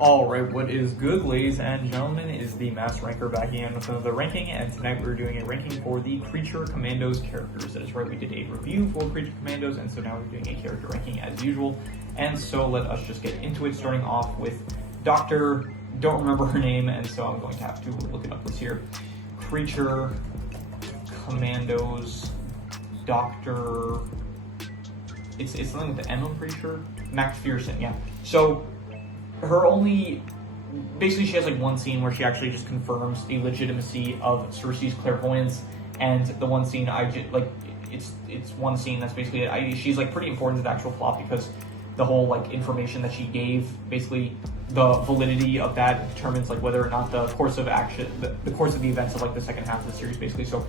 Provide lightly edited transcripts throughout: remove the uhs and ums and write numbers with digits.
Alright, what is good, ladies and gentlemen, is the Mass Ranker back again with another ranking, and tonight we're doing a ranking for the Creature Commandos characters. That is right, we did a review for Creature Commandos, and so now we're doing a character ranking as usual. And so let us just get into it, starting off with Dr. Don't remember her name, and so I'm going to have to look it up this here. Creature Commandos Dr. It's something with the M, I'm pretty sure. McPherson, yeah. So basically she has like one scene where she actually just confirms the legitimacy of Cersei's clairvoyance, and the one scene it's one scene that's basically she's like pretty important to the actual plot, because the whole like information that she gave, basically the validity of that determines like whether or not the course of action, the course of the events of like the second half of the series, basically. So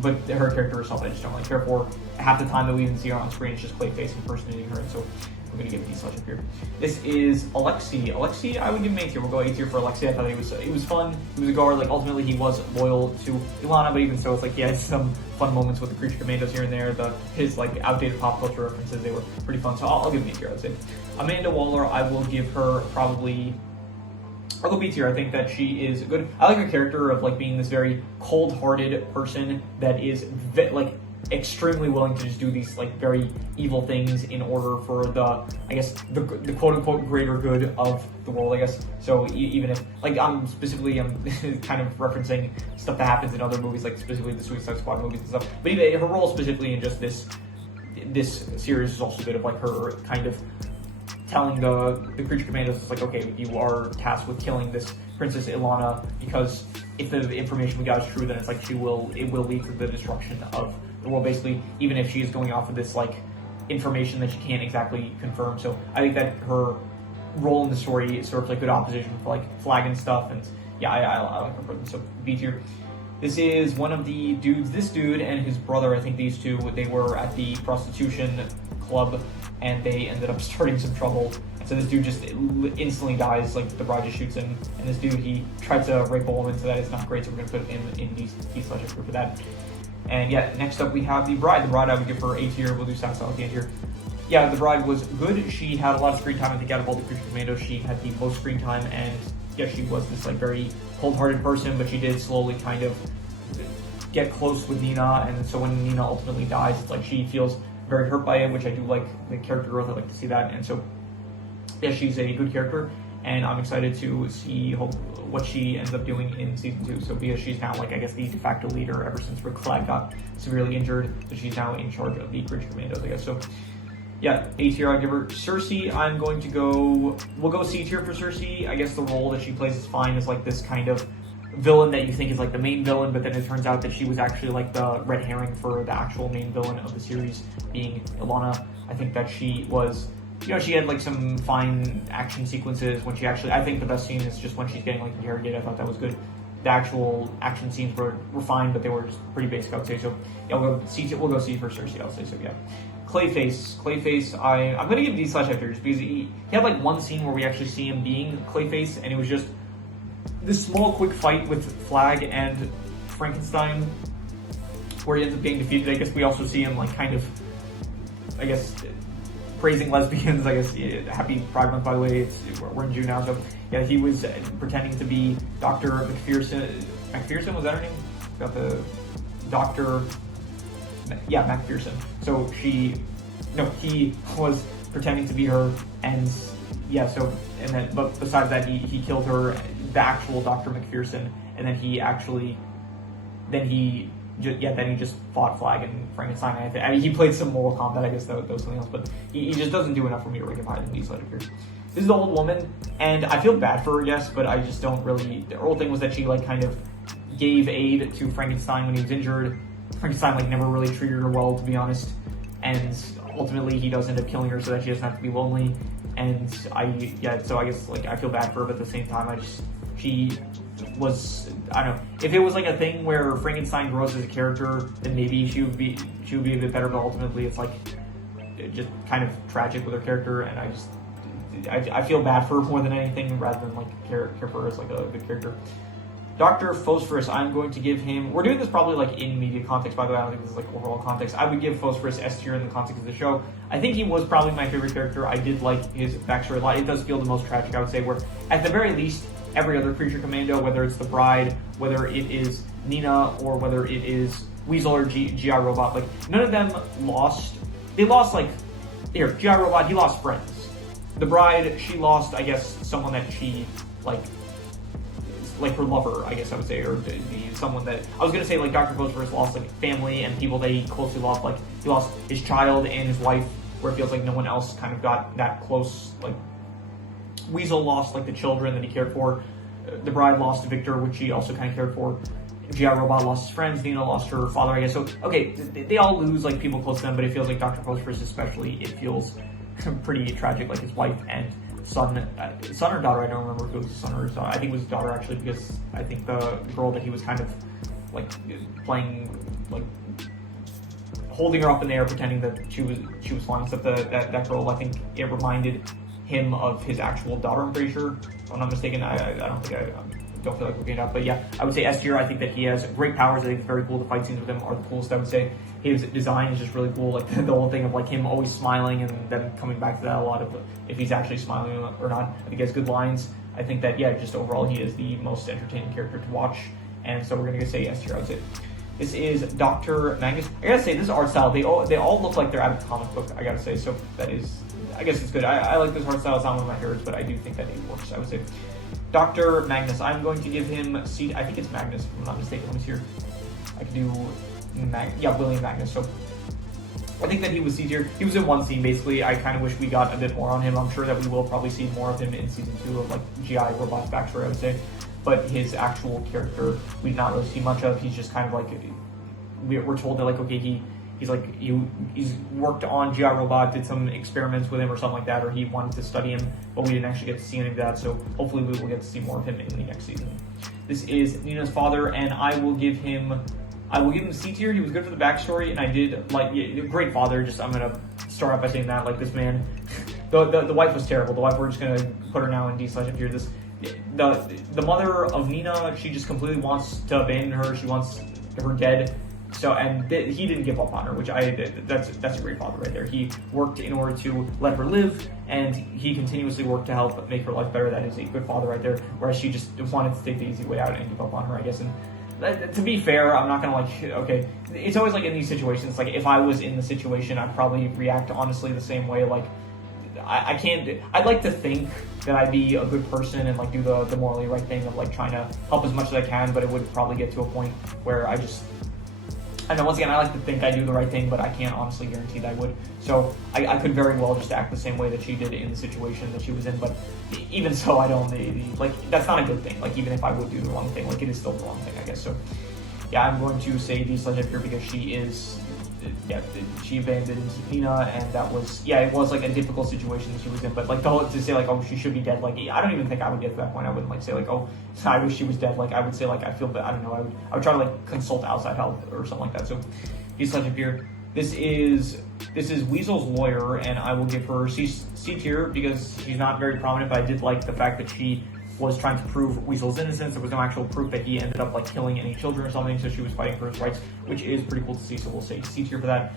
but her character herself I just don't really care for. Half the time that we even see her on screen, it's just Clayface impersonating her, and so I'm going to give a D/ up here. This is Alexei. Alexei, I would give him A tier. We'll go A tier for Alexei. I thought it was fun. He was a guard. Like, ultimately, he was loyal to Ilana, but even so, it's like he had some fun moments with the Creature Commandos here and there. His like outdated pop culture references, they were pretty fun. So I'll give him A tier, I would say. Amanda Waller, I will give her probably, I'll go B tier. I think that she is good. I like her character of like being this very cold-hearted person that is extremely willing to just do these like very evil things in order for the quote-unquote greater good of the world, I guess. So even if like I'm kind of referencing stuff that happens in other movies, like specifically the Suicide Squad movies and stuff, but even her role specifically in just this series is also good, of like her kind of telling the Creature Commandos, it's like, okay, you are tasked with killing this Princess Ilana, because if the information we got is true, then it's like it will lead to the destruction of the world, basically, even if she is going off of this like information that she can't exactly confirm. So I think that her role in the story is sort of like good opposition for like Flag and stuff, and yeah, I like her for them. So B tier. This is one of the dudes, this dude and his brother, I think these two, they were at the prostitution club and they ended up starting some trouble. And so this dude just instantly dies, like the bride just shoots him. And this dude, he tried to rape a woman, so that is not great. So we're going to put him in D/ for that. And yeah, next up we have the bride. The bride, I would give her A tier. We'll do Sass A tier. Yeah, the bride was good. She had a lot of screen time. I think out of all the Creature Commandos, she had the most screen time, and yeah, she was this like very cold-hearted person, but she did slowly kind of get close with Nina, and so when Nina ultimately dies, it's like she feels very hurt by it, which I do like the character growth. I like to see that, and so yeah, she's a good character, and I'm excited to see what she ends up doing in season 2. So because she's now like, I guess, the de facto leader ever since Rick Flag got severely injured, so she's now in charge of the Creature Commandos, I guess. So yeah, A tier, I'll give her. Cersei, we'll go C tier for Cersei. I guess the role that she plays is fine, as like this kind of villain that you think is like the main villain, but then it turns out that she was actually like the red herring for the actual main villain of the series, being Ilana. I think that she was, she had like some fine action sequences when she actually, I think the best scene is just when she's getting like interrogated. I thought that was good. The actual action scenes were fine, but they were just pretty basic, I would say. So yeah, we'll go C for Cersei, I'll say. So yeah. Clayface, I'm gonna give D/ after, just because he had like one scene where we actually see him being Clayface, and it was just this small quick fight with Flag and Frankenstein where he ends up getting defeated. I guess we also see him like kind of, I guess, praising lesbians. I guess, happy Pride Month, by the way. We're in June now, so yeah, he was pretending to be Dr. McPherson. McPherson, was that her name? Got the Dr. Yeah, McPherson. So he was pretending to be her, and yeah, but besides that, he killed her, the actual Dr. McPherson, and then he just fought Flag and Frankenstein. I mean, he played some Mortal Kombat, I guess that was something else, but he just doesn't do enough for me to rate him higher than these later here. This is the old woman, and I feel bad for her, yes, but I just don't really. The old thing was that she like kind of gave aid to Frankenstein when he was injured. Frankenstein like never really treated her well, to be honest, and ultimately he does end up killing her so that she doesn't have to be lonely. And so I guess like I feel bad for her, but at the same time she was, I don't know, if it was like a thing where Frankenstein grows as a character, then maybe she would be a bit better, but ultimately it's like just kind of tragic with her character, and I feel bad for her more than anything, rather than like care for her as like a good character. Dr. Phosphorus, I'm going to give him, we're doing this probably like in media context, by the way, I don't think this is like overall context. I would give Phosphorus S tier in the context of the show. I think he was probably my favorite character. I did like his backstory a lot. It does feel the most tragic, I would say, where at the very least, every other creature commando, whether it's the Bride, whether it is Nina, or whether it is Weasel or GI Robot, like none of them lost, they lost like, here, GI Robot, he lost friends. The Bride, she lost, I guess, someone that she, like her lover, I guess I would say, or someone that, I was going to say, like, Dr. Phosphorus lost, like, family and people that he closely loved, like, he lost his child and his wife, where it feels like no one else kind of got that close, like, Weasel lost, like, the children that he cared for, the Bride lost Victor, which he also kind of cared for, GI Robot lost his friends, Nina lost her father, I guess, so, okay, they all lose, like, people close to them, but it feels like Dr. Phosphorus especially, it feels pretty tragic, like, his wife and son or daughter, I don't remember if it was son or son. I think it was daughter actually, because I think the girl that he was kind of like playing, like holding her up in the air, pretending that she was flying stuff. That girl, I think it reminded him of his actual daughter. I'm pretty sure, if I'm not mistaken. I don't feel like looking it up, but yeah, I would say S tier. I think that he has great powers. I think it's very cool. The fight scenes with him are the coolest, I would say. His design is just really cool, like the whole thing of like him always smiling and then coming back to that a lot of if he's actually smiling or not. I think he has good lines. I think that, yeah, just overall he is the most entertaining character to watch, and so we're gonna say S tier, I would say. This is Dr. Magnus. I gotta say, this art style, they all look like they're out of a comic book, I gotta say, so that is, I guess it's good. I like this art style. It's not one of my favorites, but I do think that it works, I would say. Dr. Magnus, I'm going to give him C. I think it's Magnus, if I'm not mistaken. Let me see here. I can do William Magnus. So I think that he was C tier. He was in one scene, basically. I kind of wish we got a bit more on him. I'm sure that we will probably see more of him in season 2 of like GI Robot's backstory, I would say. But his actual character, we did not really see much of. He's just kind of like, we're told that like, okay, he's worked on GI Robot, did some experiments with him or something like that, or he wanted to study him, but we didn't actually get to see any of that, so hopefully we will get to see more of him in the next season. This is Nina's father, and I will give him C tier. He was good for the backstory, and I did like, great father. Just, I'm gonna start off by saying that, like, this man, the wife was terrible. The wife, we're just gonna put her now in D/F tier. The mother of Nina, she just completely wants to abandon her. She wants her dead. So, and he didn't give up on her, which that's a great father right there. He worked in order to let her live, and he continuously worked to help make her life better. That is a good father right there, whereas she just wanted to take the easy way out and give up on her, I guess. And to be fair, I'm not gonna like, okay, it's always like in these situations, like if I was in the situation, I'd probably react honestly the same way. Like, I'd like to think that I'd be a good person and like do the morally right thing of like trying to help as much as I can, but it would probably get to a point where I know, once again, I like to think I do the right thing, but I can't honestly guarantee that I would. So I could very well just act the same way that she did in the situation that she was in, but even so, I don't, like, that's not a good thing. Like, even if I would do the wrong thing, like, it is still the wrong thing, I guess. So, yeah, I'm going to say D/F here because she abandoned Nina, and that was, it was like a difficult situation that she was in, but like to say like, oh, she should be dead, like, I don't even think I would get to that point. I wouldn't like say like, oh, I wish she was dead. Like, I would say like, I feel that, I don't know, I would try to like consult outside help or something like that. So D/F here. This is Weasel's lawyer, and I will give her C tier because she's not very prominent, but I did like the fact that she was trying to prove Weasel's innocence. There was no actual proof that he ended up like killing any children or something, so she was fighting for his rights, which is pretty cool to see, so we'll say C tier for that.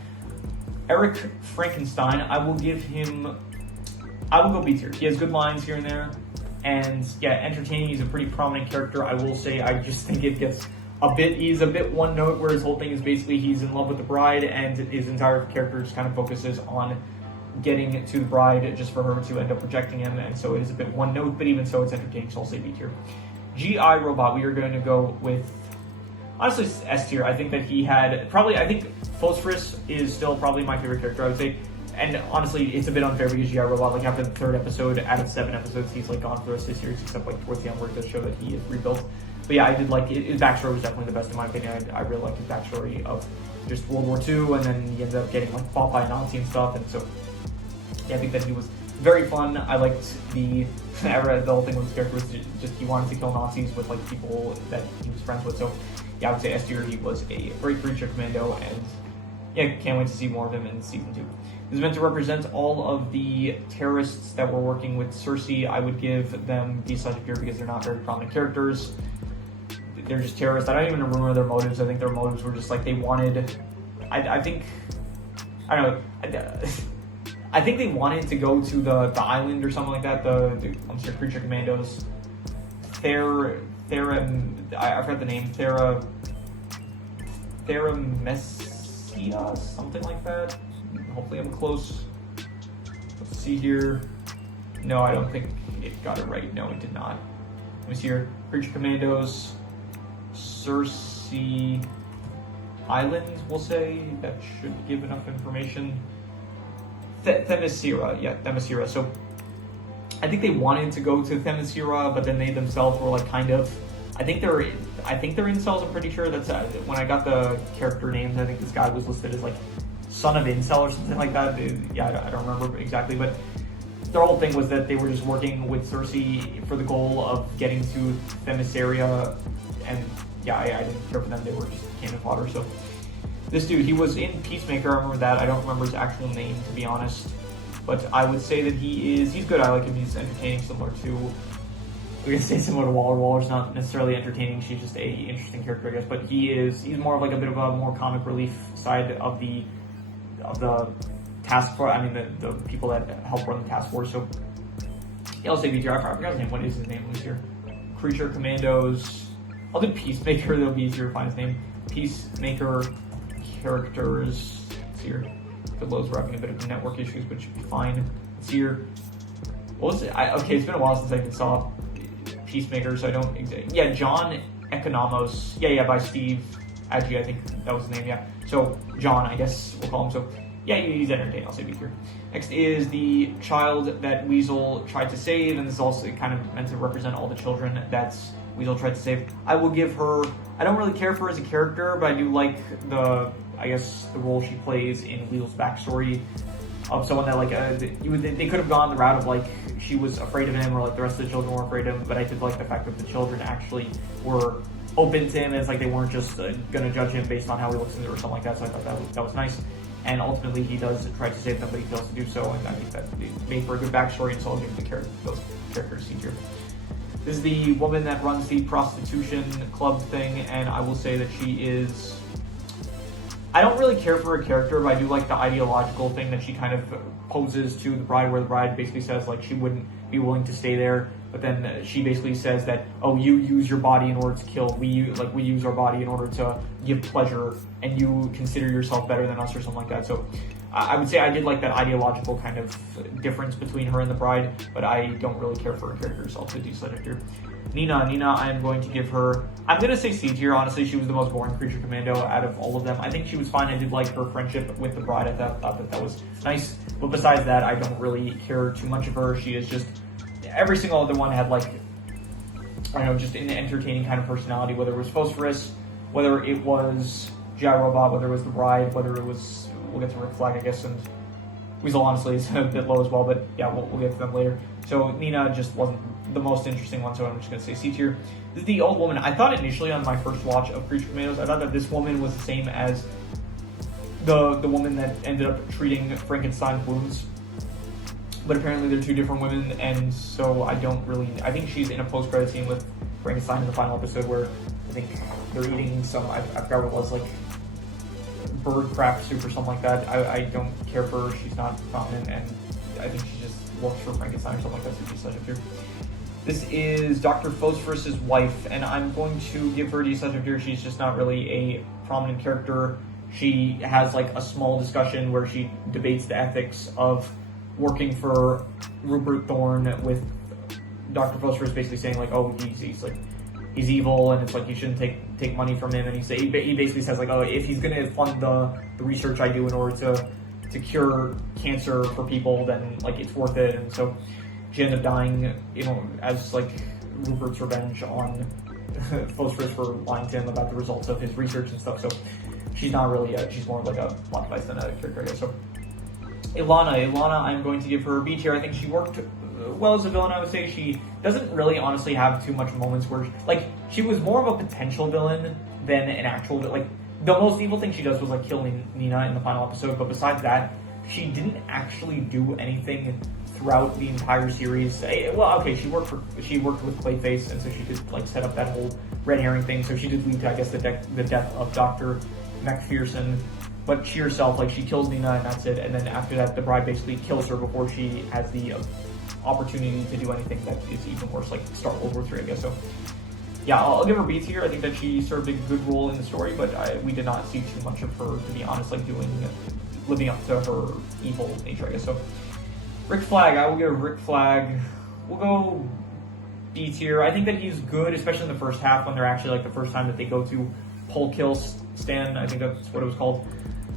Eric Frankenstein, I will go B tier. He has good lines here and there, and yeah, entertaining. He's a pretty prominent character. I will say, I just think it gets he's a bit one note, where his whole thing is basically he's in love with the Bride, and his entire character just kind of focuses on getting to the Bride just for her to end up rejecting him, and so it is a bit one note, but even so, it's entertaining, so I'll say B tier. GI Robot, we are going to go with, honestly, S tier. I think that he had, I think Phosphorus is still probably my favorite character, I would say, and honestly, it's a bit unfair because GI Robot, like, after the 3rd episode, out of 7 episodes, he's, like, gone for the rest of the series, except, like, towards the end where it does show that he is rebuilt. But yeah, I did like it. His backstory was definitely the best in my opinion. I really liked his backstory of just World War II, and then he ended up getting like fought by a Nazi and stuff, and so yeah, I think that he was very fun. I liked the whole thing with his character was just he wanted to kill Nazis with like people that he was friends with. So yeah, I would say S tier. He was a great creature commando, and yeah, can't wait to see more of him in season 2. This is meant to represent all of the terrorists that were working with Cersei. I would give them D/F here because they're not very prominent characters. they're just terrorists. I don't even remember their motives. I think their motives were just like they wanted. I think I don't know. I think they wanted to go to the island or something like that. I'm sorry, Creature Commandos. I forgot the name. Themasr, something like that. Hopefully I'm close. Let's see here. No, I don't think it got it right. No, it did not. Let me see here. Creature Commandos, Circe Island, we'll say. That should give enough information. Themasr, yeah, Themasr. So I think they wanted to go to Themasr, but then they themselves were like kind of. I think they're incels. I'm pretty sure that's when I got the character names. I think this guy was listed as like son of incel or something like that. Yeah, I don't remember exactly, but their whole thing was that they were just working with Circe for the goal of getting to Themasr, and yeah, I didn't care for them. They were just cannon fodder. So this dude, he was in Peacemaker. I remember that. I don't remember his actual name, to be honest, but I would say that he's good. I like him. He's entertaining, similar to. We can say similar to Waller. Waller's not necessarily entertaining. She's just a interesting character, I guess. But he's more of like a bit of a more comic relief side of the task force. I mean, the people that help run the task force. So yeah, I'll say B tier. I forgot his name. What is his name? This year, Creature Commandos. I'll do Peacemaker. That'll be easier to find his name. Peacemaker characters. It's here. The loads were having a bit of network issues, but it should be fine. It's here. What was it? Okay, it's been a while since I even saw Peacemaker, so I don't. Yeah, John Economos. Yeah, by Steve Agee, I think that was his name. Yeah. So John, I guess we'll call him. So yeah, he's entertaining. I'll say B tier. Next is the child that Weasel tried to save, and this is also kind of meant to represent all the children that Weasel tried to save. I will give her. I don't really care for her as a character, but I do like the role she plays in Weasel's backstory of someone that like they could have gone the route of like she was afraid of him, or like the rest of the children were afraid of him. But I did like the fact that the children actually were open to him, and it's like they weren't just gonna judge him based on how he looks or something like that. So I thought that was nice. And ultimately, he does try to save them, but he fails to do so. And I think that made for a good backstory, and so I'll give those characters C tier. This is the woman that runs the prostitution club thing, and I will say that she is. I don't really care for her character, but I do like the ideological thing that she kind of poses to the bride, where the bride basically says like she wouldn't be willing to stay there, but then she basically says that, oh, you use your body in order to kill. We use our body in order to give pleasure, and you consider yourself better than us or something like that. So I would say I did like that ideological kind of difference between her and the bride, but I don't really care for her character herself. So D-select here. Nina, I'm going to give her. I'm going to say C tier. Honestly, she was the most boring Creature Commando out of all of them. I think she was fine. I did like her friendship with the bride. I thought that was nice. But besides that, I don't really care too much of her. She is just every single other one had like I don't know, just an entertaining kind of personality. Whether it was Phosphorus, whether it was Robot, whether it was the bride, whether it was we'll get to Red Flag, I guess, and Weasel honestly is a bit low as well. But yeah, we'll get to them later. So Nina just wasn't the most interesting one, so I'm just going to say C tier. This is the old woman. I thought initially on my first watch of Creature Commandos, I thought that this woman was the same as the woman that ended up treating Frankenstein's wounds. But apparently they're two different women, and so I think she's in a post-credit scene with Frankenstein in the final episode where I think they're eating some, I forgot what it was, like bird crap soup or something like that. I don't care for her. She's not prominent, and I think she just works for Frankenstein or something like that, so she's such a tier. This is Dr. Phosphorus's wife, and I'm going to give her D-subject here. She's just not really a prominent character. She has like a small discussion where she debates the ethics of working for Rupert Thorne, with Dr. Phosphorus basically saying like, oh, he's evil, and it's like you shouldn't take money from him. And he basically says like, oh, if he's gonna fund the research I do in order to cure cancer for people, then like it's worth it. And so she ended up dying, as like Rupert's revenge on Phosphorus for lying to him about the results of his research and stuff. So she's not really she's more of like a plot device than a character, I guess. So Ilana, I'm going to give her a B tier. I think she worked well as a villain. I would say she doesn't really honestly have too much moments where she was more of a potential villain than an actual, like the most evil thing she does was like killing Nina in the final episode, but besides that she didn't actually do anything throughout the entire series. Well, okay, she worked with Clayface, and so she did like set up that whole red herring thing. So she did lead to, I guess, the death of Dr. McPherson. But she herself, like, she kills Nina and that's it. And then after that, the bride basically kills her before she has the opportunity to do anything that is even worse, like start World War III, I guess. So yeah, I'll give her beats here. I think that she served a good role in the story, but we did not see too much of her, to be honest, like living up to her evil nature, I guess. So Rick Flag, I will give Rick Flag, we'll go B tier. I think that he's good, especially in the first half when they're actually like the first time that they go to Pole Kill Stand. I think that's what it was called.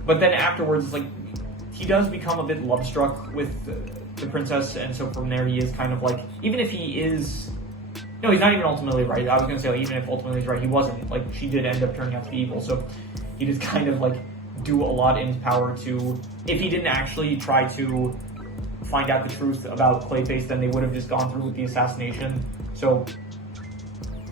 But then afterwards, it's like he does become a bit love struck with the princess, and so from there he is kind of like, even if he is, no, he's not even ultimately right. I was going to say, like, even if ultimately he's right, he wasn't. Like, she did end up turning out to be evil, so he just kind of like do a lot in his power to, if he didn't actually try to find out the truth about Clayface, then they would have just gone through with the assassination. So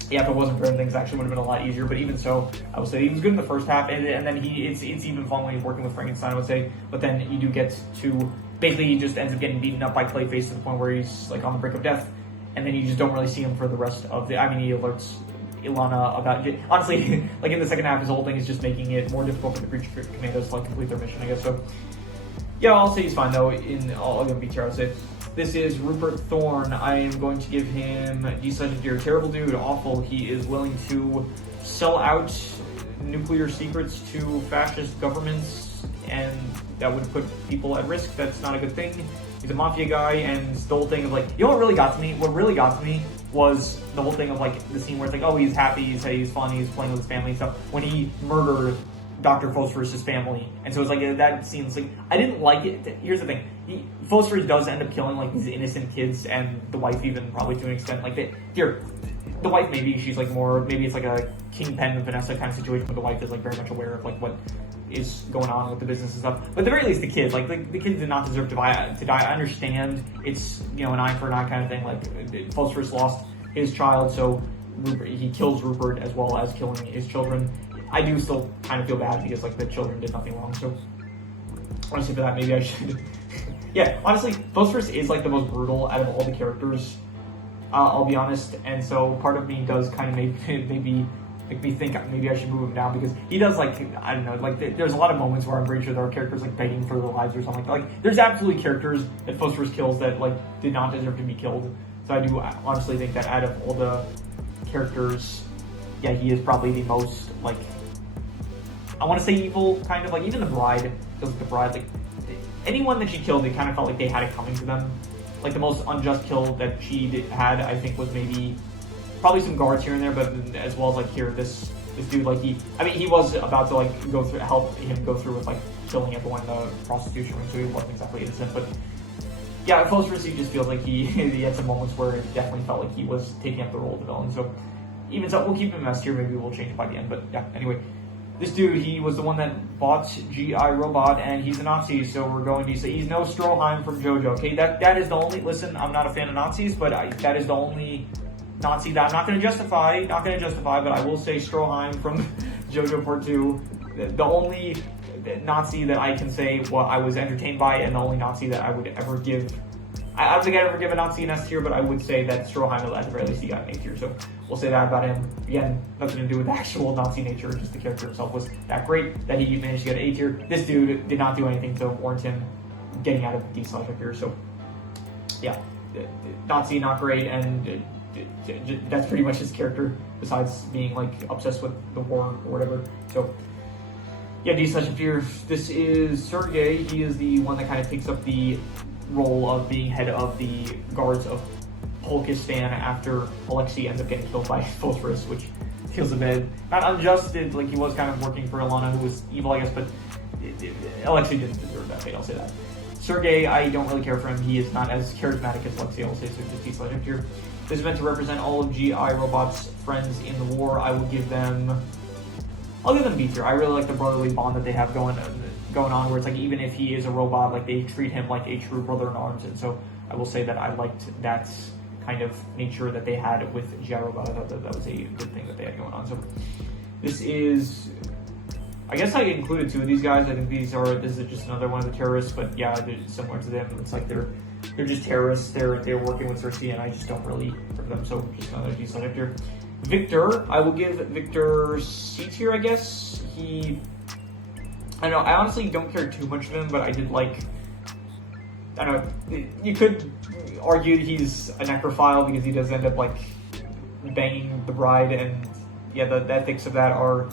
yeah, if it wasn't for him, things actually would have been a lot easier. But even so, I would say he was good in the first half, and then it's even fun when he's working with Frankenstein, I would say. But then you do get to, basically he just ends up getting beaten up by Clayface to the point where he's like on the brink of death, and then you just don't really see him for the rest of the, I mean, he alerts Ilana about, honestly, like in the second half, his whole thing is just making it more difficult for the Breach Commandos to like complete their mission, I guess. So yeah, I'll say he's fine though. I'll give him B tier, I would say. This is Rupert Thorne. I am going to give him D/. Terrible dude, awful. He is willing to sell out nuclear secrets to fascist governments, and that would put people at risk. That's not a good thing. He's a mafia guy, and the whole thing of like, you know what really got to me? What really got to me was the whole thing of like the scene where it's like, oh, he's happy, he's fun, he's playing with his family and stuff. When he murdered Dr. Phosphorus' family, and so it's like that seems like I didn't like it. Here's the thing: Phosphorus does end up killing like these innocent kids, and the wife even probably to an extent. Like the wife maybe she's like more, maybe it's like a Kingpin Vanessa kind of situation, but the wife is like very much aware of like what is going on with the business and stuff. But at the very least, the kids, like the kids did not deserve to die. I understand it's, you know, an eye for an eye kind of thing. Like Phosphorus lost his child, so he kills Rupert as well as killing his children. I do still kind of feel bad because like the children did nothing wrong. So honestly, for that, maybe I should. Yeah, honestly, Phosphorus is like the most brutal out of all the characters. I'll be honest, and so part of me does kind of maybe make me think maybe I should move him down because he does like, I don't know, like there's a lot of moments where I'm pretty sure there are characters like begging for their lives or something. Like there's absolutely characters that Phosphorus kills that like did not deserve to be killed. So I do honestly think that out of all the characters, yeah, he is probably the most like, I want to say evil, kind of like even the bride, like anyone that she killed, it kind of felt like they had it coming to them. Like the most unjust kill that she had, I think, was maybe probably some guards here and there, but as well as like here, this dude, like he was about to like help him go through with like killing everyone in the prostitution ring, so he wasn't exactly innocent. But yeah, Phosphorus, he just feels like he had some moments where it definitely felt like he was taking up the role of the villain. So even so, we'll keep him as here. Maybe we'll change it by the end. But yeah, anyway. This dude, he was the one that bought GI Robot, and he's a Nazi, so we're going to say he's no Stroheim from JoJo, okay? That is the only, listen, I'm not a fan of Nazis, but that is the only Nazi that I'm not going to justify, but I will say Stroheim from JoJo Part 2, the only Nazi that I can say what I was entertained by, and the only Nazi that I would ever give, I don't think I'd ever give a Nazi an S tier, but I would say that Stroheim, at the very least, he got an A tier, so we'll say that about him. Again, nothing to do with the actual Nazi nature, just the character himself was that great that he managed to get an A tier. This dude did not do anything to warrant him getting out of D/. here, so yeah, Nazi not great, and that's pretty much his character, besides being like obsessed with the war or whatever. So yeah, D/. here. This is Sergei. He is the one that kind of takes up the role of being head of the guards of Polkistan after Alexei ends up getting killed by Phosphorus, which feels a bit not unjust. Like he was kind of working for Ilana, who was evil, I guess, but Alexei didn't deserve that fate. I'll say that. Sergei, I don't really care for him. He is not as charismatic as Alexei. I'll say so. Just D/. here. This is meant to represent all of GI Robot's friends in the war. I'll give them B tier. I really like the brotherly bond that they have going on, where it's like even if he is a robot, like they treat him like a true brother in arms, and so I will say that I liked that kind of nature that they had with GI Robot. I thought that was a good thing that they had going on. So this is, I guess I included two of these guys. I think this is just another one of the terrorists, but yeah, they're similar to them. It's like they're they're just terrorists. They're working with Cersei, and I just don't really for them. So just another D subject here. Victor, I will give Victor C tier, I guess. I don't know. I honestly don't care too much of him, but I did like. I don't know. You could argue he's a necrophile because he does end up like banging the bride, and yeah, the ethics of that are a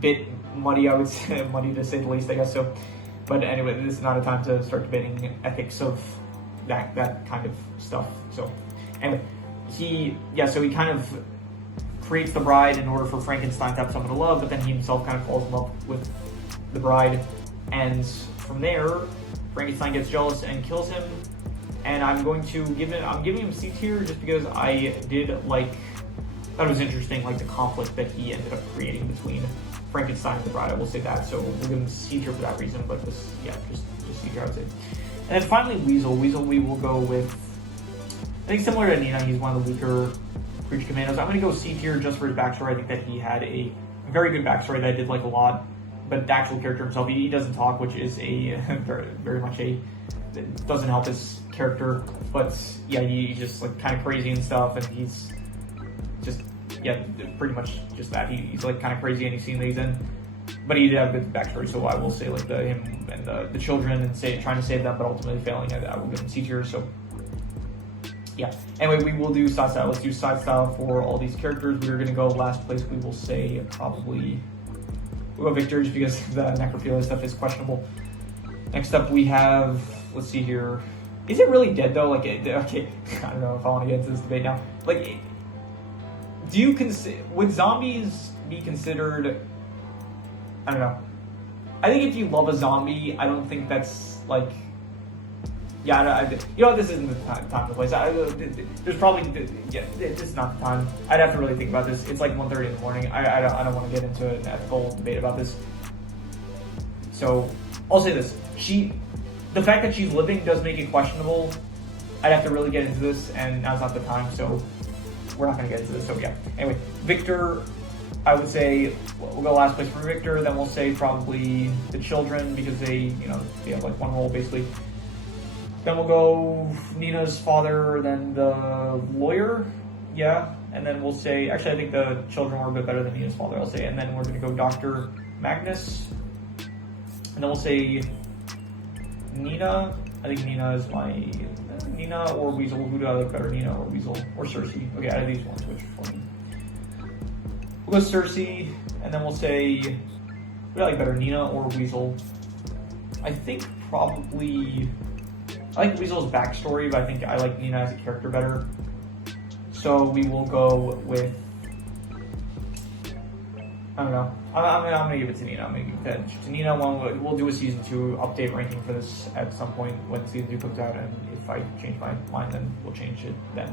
bit muddy. I would say muddy to say the least, I guess. So, but anyway, this is not a time to start debating ethics of that kind of stuff. So, anyway, he kind of creates the bride in order for Frankenstein to have someone to love, but then he himself kind of falls in love with the bride, and from there, Frankenstein gets jealous and kills him. And I'm giving him C tier just because I thought it was interesting, like the conflict that he ended up creating between Frankenstein and the bride. I will say that, so we'll give him C tier for that reason. But just C tier, I would say. And then finally, Weasel. Weasel, we will go with, I think similar to Nina, he's one of the weaker creature commandos. I'm going to go C tier just for his backstory. I think that he had a very good backstory that I did like a lot. But the actual character himself, he doesn't talk, which is a very much it doesn't help his character. But yeah, he's just like kind of crazy and stuff, and he's just pretty much just that. He's like kind of crazy any scene that he's in. But he did have a good backstory, so I will say like him and the children and trying to save them, but ultimately failing. I will give him C tier. So yeah. Anyway, we will do side style. Let's do side style for all these characters. We are going to go last place. We will say probably we'll go Victor just because the necrophilia stuff is questionable. Next up, we have, let's see here. Is it really dead though? Like, okay, I don't know if I want to get into this debate now. Like, would zombies be considered? I don't know. I think if you love a zombie, I don't think that's like. Yeah, this isn't the time to place. There's probably, this is not the time. I'd have to really think about this. It's like 1:30 in the morning. I don't want to get into an ethical debate about this. So, I'll say this. The fact that she's living does make it questionable. I'd have to really get into this, and now's not the time, so we're not going to get into this. So, yeah. Anyway, Victor, I would say, we'll go last place for Victor, then we'll say probably the children, because they have like one role, basically. Then we'll go Nina's father, then the lawyer, yeah, and then we'll say, actually I think the children were a bit better than Nina's father, I'll say, and then we're going to go Dr. Magnus, and then we'll say Nina. I think Nina is Nina or Weasel. Who do I like better, Nina or Weasel? Or Cersei? Okay, out of these ones, which for me? We'll go Cersei, and then we'll say, who do I like better, Nina or Weasel? I think probably, I like Weasel's backstory, but I think I like Nina as a character better. So we will go with, I don't know. I'm gonna give it to Nina. I'm gonna give it to Nina. We'll do a season 2 update ranking for this at some point when season 2 comes out, and if I change my mind, then we'll change it then.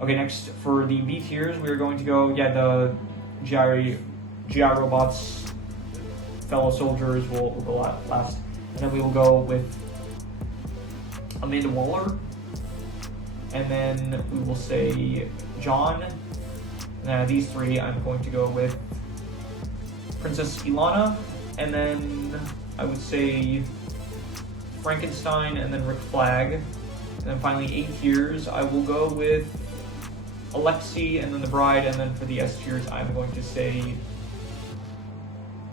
Okay, next for the B tiers, we are going to go the GI robots, fellow soldiers. We'll go last, and then we will go with Amanda Waller, and then we will say John. And these three, I'm going to go with Princess Ilana, and then I would say Frankenstein, and then Rick Flag, and then finally 8 tiers, I will go with Alexei, and then the bride, and then for the S tiers, I'm going to say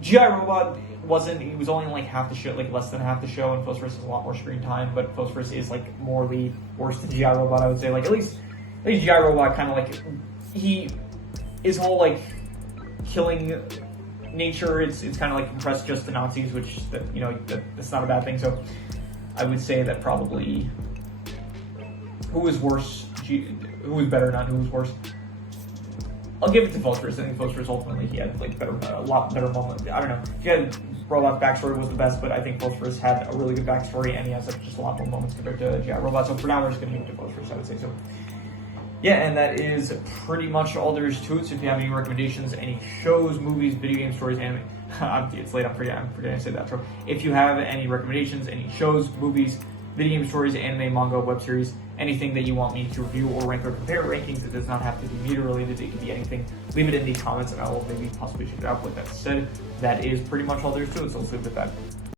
GI Robot. He was only like half the show, like less than half the show, and Phosphorus has a lot more screen time, but Phosphorus is like morally worse than GI Robot, I would say. Like at least GI Robot kind of like his whole like killing nature, it's kind of like compressed just to Nazis, which that's not a bad thing. So I would say that probably who is worse, who is better, not who is worse. I'll give it to Phosphorus. I think Phosphorus ultimately he had like a lot better moment. I don't know. He had Robot's backstory was the best, but I think Phosphorus had a really good backstory, and he has like just a lot more moments compared to GI Robot. So for now, we're just going to give it to Phosphorus, I would say. So yeah, and that is pretty much all there is to it. So if you have any recommendations, any shows, movies, video game stories, anime, it's late. I'm forgetting to say that. So if you have any recommendations, any shows, movies, video game stories, anime, manga, web series, anything that you want me to review or rank or compare rankings, it does not have to be media related, it can be anything. Leave it in the comments and I will maybe possibly check it out. With that said, that is pretty much all there is to it, so let's leave it at that.